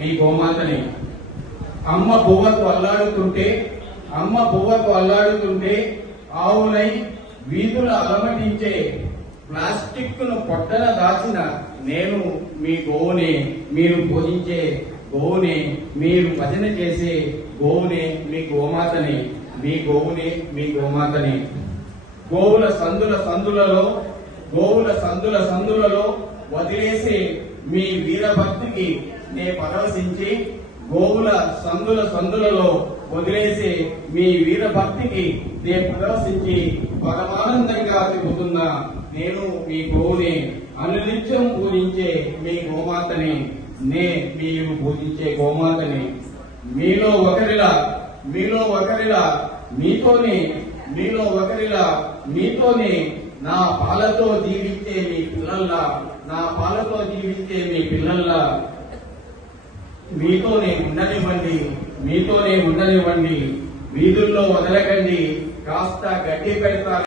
మీ గోమాతని. అమ్మ బువ్వకు అల్లాడుతుంటే ఆవులై వీధులు అలమటించే ప్లాస్టిక్ ను పొట్టన దాచిన నేను మీ గోవునే, మీరు పూజించే గోవునే, మీరు భజన చేసే గోవునే, మీ గోమాతని, మీ గోవునే, మీ గోమాతని. గోవుల సందులలో వదిలేసే మీ వీరభక్తికి నే పరవశించి, గోవుల సందులలో వదిలేసే మీ వీరభక్తికి నే పరవశించి పరమానందంగా తిరుగుతున్నా నేను మీ గోవుని, అనునిత్యం పూజించే మీ గోమాతని, నే మీరు పూజించే గోమాతని. మీలో ఒకరిలా మీతోనే నా పాలతో జీవించే మీ పిల్లల్లా మీతోనే ఉండనివ్వండి, వీధుల్లో వదలకండి, కాస్త గడ్డి పెడతా.